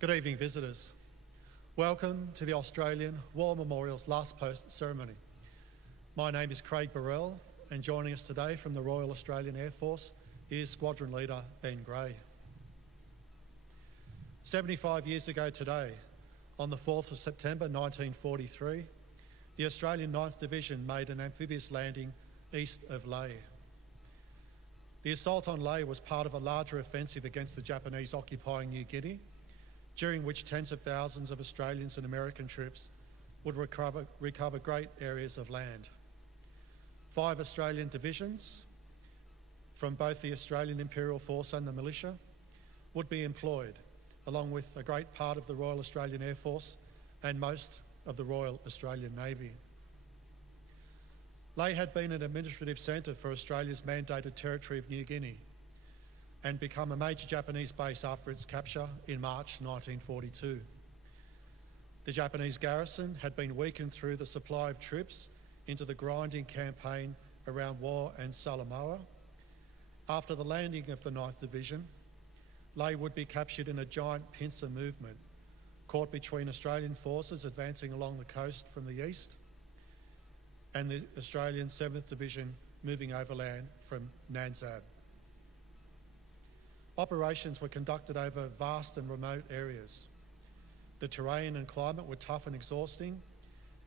Good evening, visitors. Welcome to the Australian War Memorial's Last Post ceremony. My name is Craig Burrell, and joining us today from the Royal Australian Air Force is Squadron Leader Ben Gray. 75 years ago today, on the 4th of September 1943, the Australian 9th Division made an amphibious landing east of Lae. The assault on Lae was part of a larger offensive against the Japanese occupying New Guinea, during which tens of thousands of Australians and American troops would recover great areas of land. 5 Australian divisions from both the Australian Imperial Force and the militia would be employed, along with a great part of the Royal Australian Air Force and most of the Royal Australian Navy. Lae had been an administrative centre for Australia's mandated territory of New Guinea and become a major Japanese base after its capture in March 1942. The Japanese garrison had been weakened through the supply of troops into the grinding campaign around War and Salamoa. After the landing of the 9th Division, Lae would be captured in a giant pincer movement, caught between Australian forces advancing along the coast from the east and the Australian 7th Division moving overland from Nansab. Operations were conducted over vast and remote areas. The terrain and climate were tough and exhausting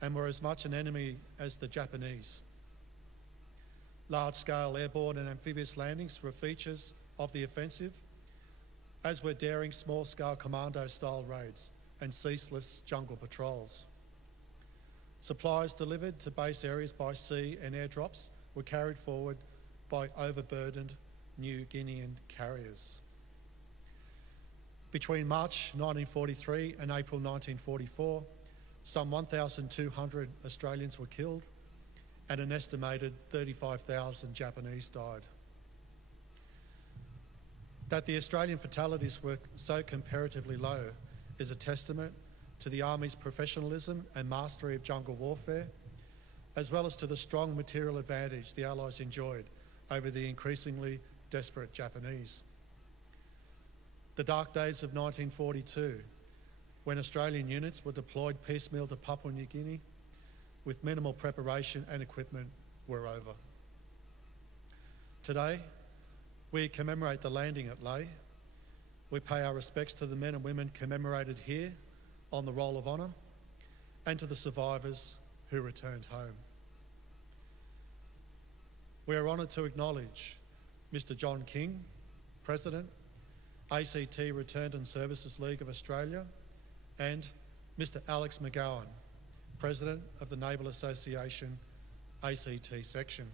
and were as much an enemy as the Japanese. Large-scale airborne and amphibious landings were features of the offensive, as were daring small-scale commando-style raids and ceaseless jungle patrols. Supplies delivered to base areas by sea and airdrops were carried forward by overburdened New Guinean carriers. Between March 1943 and April 1944, some 1,200 Australians were killed and an estimated 35,000 Japanese died. That the Australian fatalities were so comparatively low is a testament to the Army's professionalism and mastery of jungle warfare, as well as to the strong material advantage the Allies enjoyed over the increasingly desperate Japanese. The dark days of 1942, when Australian units were deployed piecemeal to Papua New Guinea with minimal preparation and equipment, were over. Today, we commemorate the landing at Lae. We pay our respects to the men and women commemorated here on the Roll of Honour and to the survivors who returned home. We are honoured to acknowledge Mr. John King, President, ACT Returned and Services League of Australia, and Mr. Alex McGowan, President of the Naval Association ACT Section.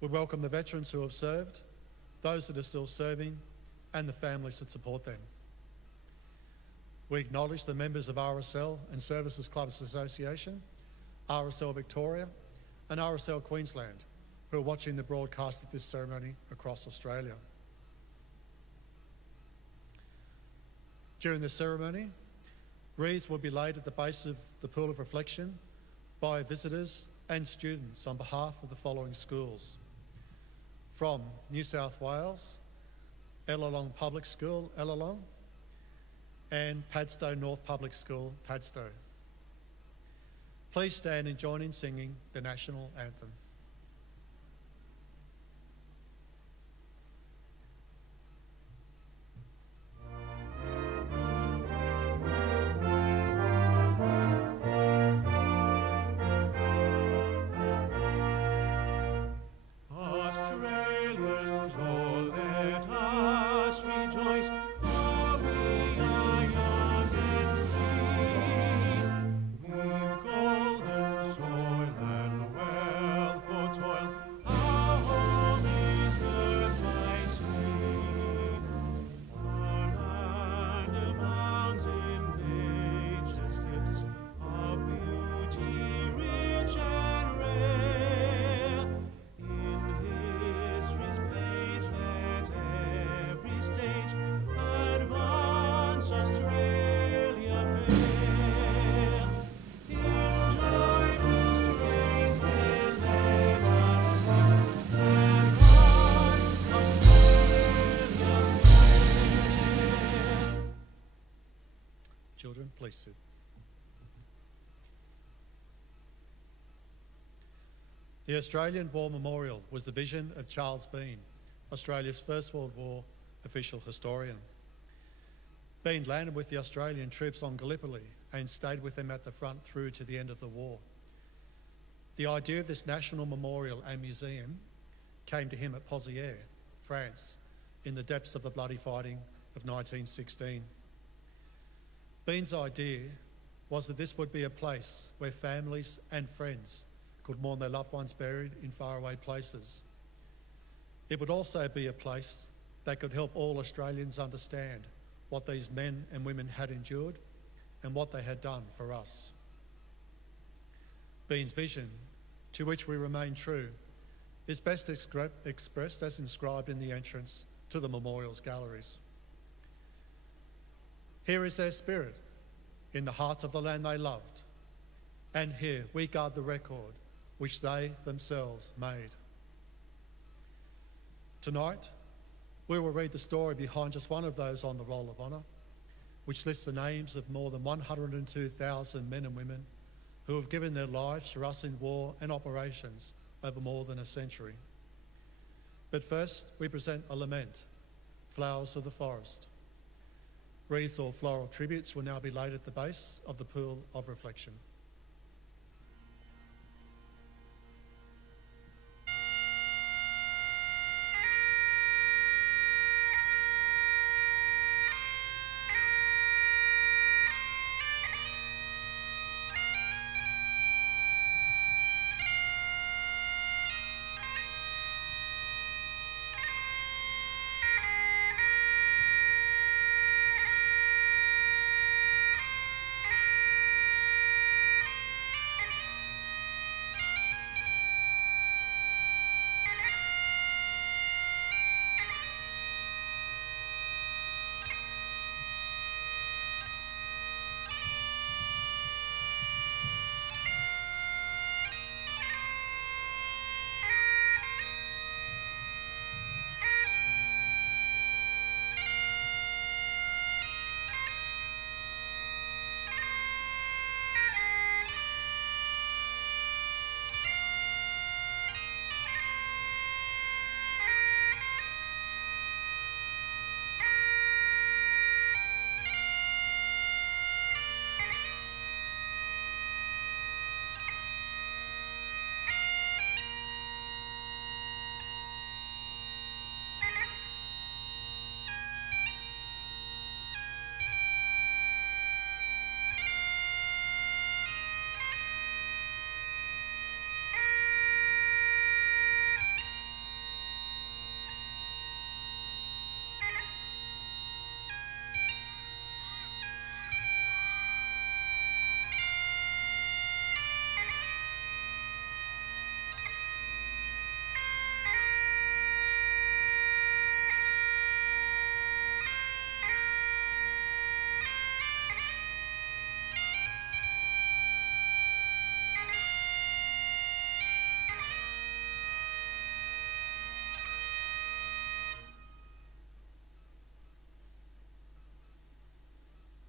We welcome the veterans who have served, those that are still serving, and the families that support them. We acknowledge the members of RSL and Services Clubs Association, RSL Victoria, and RSL Queensland, who are watching the broadcast of this ceremony across Australia. During the ceremony, wreaths will be laid at the base of the Pool of Reflection by visitors and students on behalf of the following schools. From New South Wales, Ellalong Public School, Ellalong, and Padstow North Public School, Padstow. Please stand and join in singing the National Anthem. Golden soil and wealth Children, please sit. The Australian War Memorial was the vision of Charles Bean, Australia's First World War official historian. Bean landed with the Australian troops on Gallipoli and stayed with them at the front through to the end of the war. The idea of this national memorial and museum came to him at Pozières, France, in the depths of the bloody fighting of 1916. Bean's idea was that this would be a place where families and friends could mourn their loved ones buried in faraway places. It would also be a place that could help all Australians understand what these men and women had endured and what they had done for us. Bean's vision, to which we remain true, is best expressed as inscribed in the entrance to the memorial's galleries. Here is their spirit, in the heart of the land they loved, and here we guard the record which they themselves made. Tonight, we will read the story behind just one of those on the Roll of Honour, which lists the names of more than 102,000 men and women who have given their lives for us in war and operations over more than a century. But first, we present a lament, Flowers of the Forest. Wreaths or floral tributes will now be laid at the base of the pool of reflection.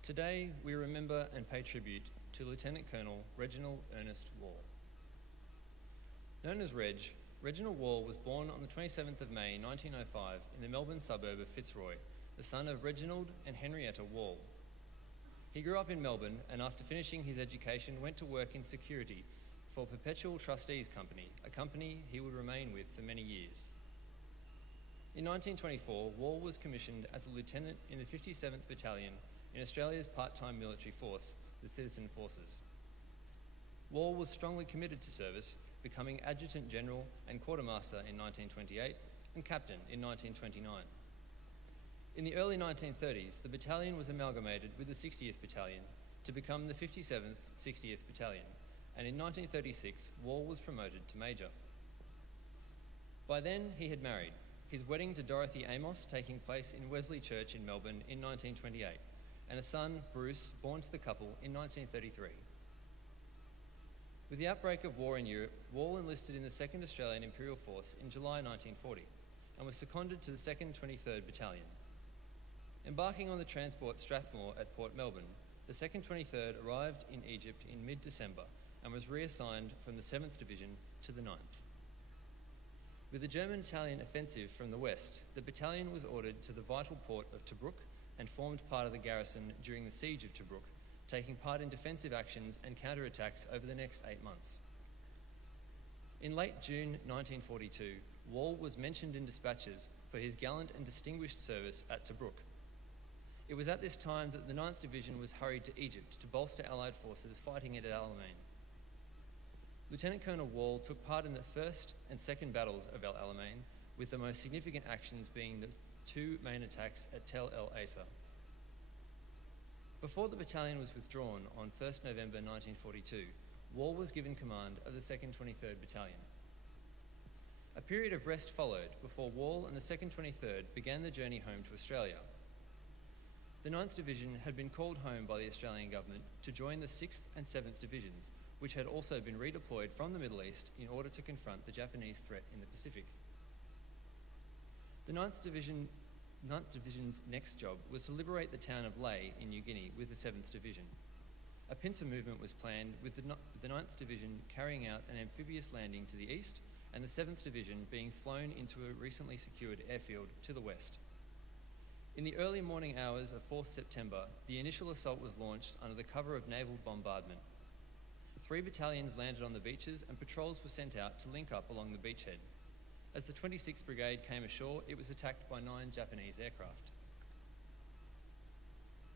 Today, we remember and pay tribute to Lieutenant Colonel Reginald Ernest Wall. Known as Reg, Reginald Wall was born on the 27th of May 1905 in the Melbourne suburb of Fitzroy, the son of Reginald and Henrietta Wall. He grew up in Melbourne and after finishing his education went to work in security for Perpetual Trustees Company, a company he would remain with for many years. In 1924, Wall was commissioned as a lieutenant in the 57th Battalion in Australia's part-time military force, the Citizen Forces. Wall was strongly committed to service, becoming Adjutant General and Quartermaster in 1928 and Captain in 1929. In the early 1930s, the battalion was amalgamated with the 60th Battalion to become the 57th 60th Battalion, and in 1936, Wall was promoted to Major. By then, he had married, his wedding to Dorothy Amos taking place in Wesley Church in Melbourne in 1928, and a son, Bruce, born to the couple in 1933. With the outbreak of war in Europe, Wall enlisted in the 2nd Australian Imperial Force in July 1940 and was seconded to the 2nd 23rd Battalion. Embarking on the transport Strathmore at Port Melbourne, the the 2nd 23rd arrived in Egypt in mid-December and was reassigned from the 7th Division to the 9th. With the German-Italian offensive from the west, the battalion was ordered to the vital port of Tobruk and formed part of the garrison during the siege of Tobruk, taking part in defensive actions and counterattacks over the next 8 months. In late June 1942, Wall was mentioned in dispatches for his gallant and distinguished service at Tobruk. It was at this time that the 9th Division was hurried to Egypt to bolster Allied forces fighting at El Alamein. Lieutenant Colonel Wall took part in the first and second battles of El Alamein, with the most significant actions being the 2 main attacks at Tel El Asa. Before the battalion was withdrawn on 1st November 1942, Wall was given command of the 2nd 23rd Battalion. A period of rest followed before Wall and the 2nd 23rd began the journey home to Australia. The 9th Division had been called home by the Australian government to join the 6th and 7th Divisions, which had also been redeployed from the Middle East in order to confront the Japanese threat in the Pacific. The 9th Division's next job was to liberate the town of Lae in New Guinea with the 7th Division. A pincer movement was planned with the 9th Division carrying out an amphibious landing to the east and the 7th Division being flown into a recently secured airfield to the west. In the early morning hours of 4th September, the initial assault was launched under the cover of naval bombardment. 3 battalions landed on the beaches and patrols were sent out to link up along the beachhead. As the 26th Brigade came ashore, it was attacked by 9 Japanese aircraft.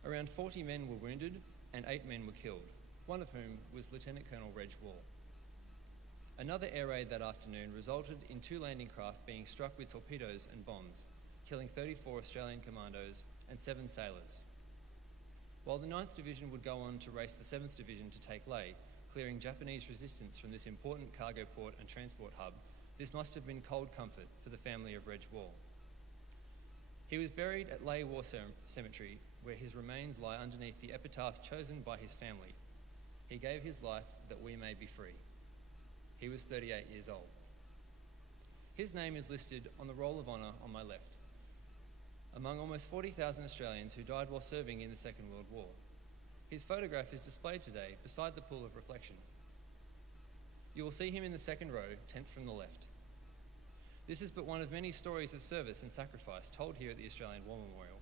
Around 40 men were wounded and 8 men were killed, one of whom was Lieutenant Colonel Reg Wall. Another air raid that afternoon resulted in 2 landing craft being struck with torpedoes and bombs, killing 34 Australian commandos and 7 sailors. While the 9th Division would go on to race the 7th Division to take Lae, clearing Japanese resistance from this important cargo port and transport hub, this must have been cold comfort for the family of Reg Wall. He was buried at Lae War Cemetery, where his remains lie underneath the epitaph chosen by his family. He gave his life that we may be free. He was 38 years old. His name is listed on the Roll of Honour on my left, among almost 40,000 Australians who died while serving in the Second World War. His photograph is displayed today beside the pool of reflection. You will see him in the second row, 10th from the left. This is but one of many stories of service and sacrifice told here at the Australian War Memorial.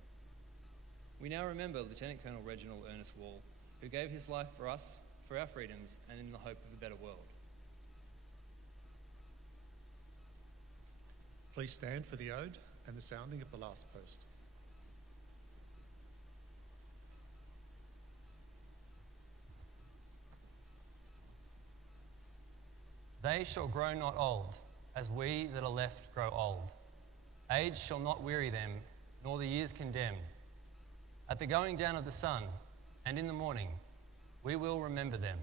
We now remember Lieutenant Colonel Reginald Ernest Wall, who gave his life for us, for our freedoms, and in the hope of a better world. Please stand for the ode and the sounding of the last post. They shall grow not old, as we that are left grow old. Age shall not weary them, nor the years condemn. At the going down of the sun, and in the morning, we will remember them.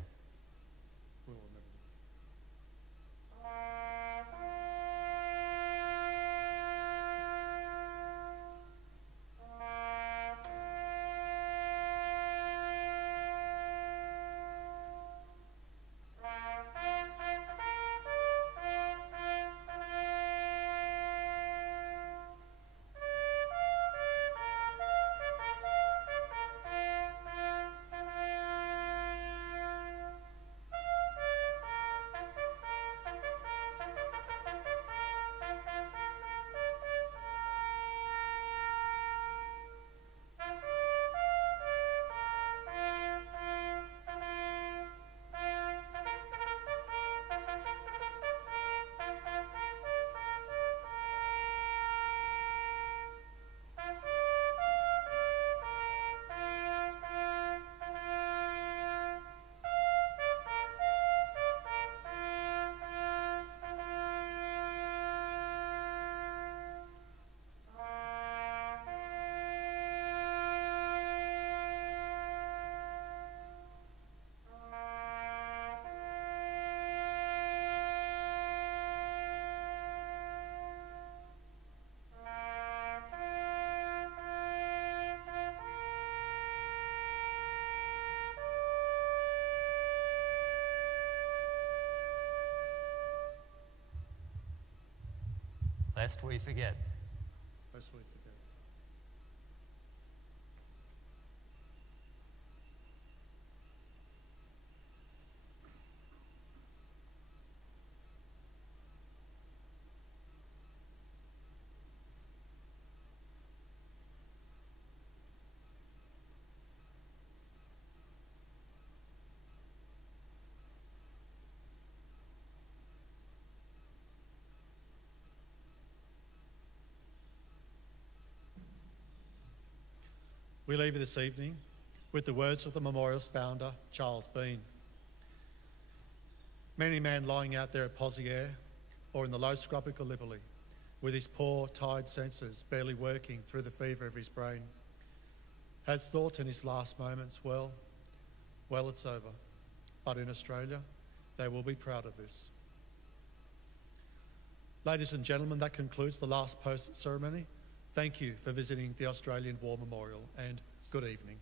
We'll remember. Lest we forget. Lest we forget. We leave you this evening with the words of the memorial's founder, Charles Bean. Many a man lying out there at Poziere or in the low scrub of Gallipoli, with his poor, tired senses barely working through the fever of his brain, has thought in his last moments, well, it's over. But in Australia, they will be proud of this. Ladies and gentlemen, that concludes the last post ceremony. Thank you for visiting the Australian War Memorial, and good evening.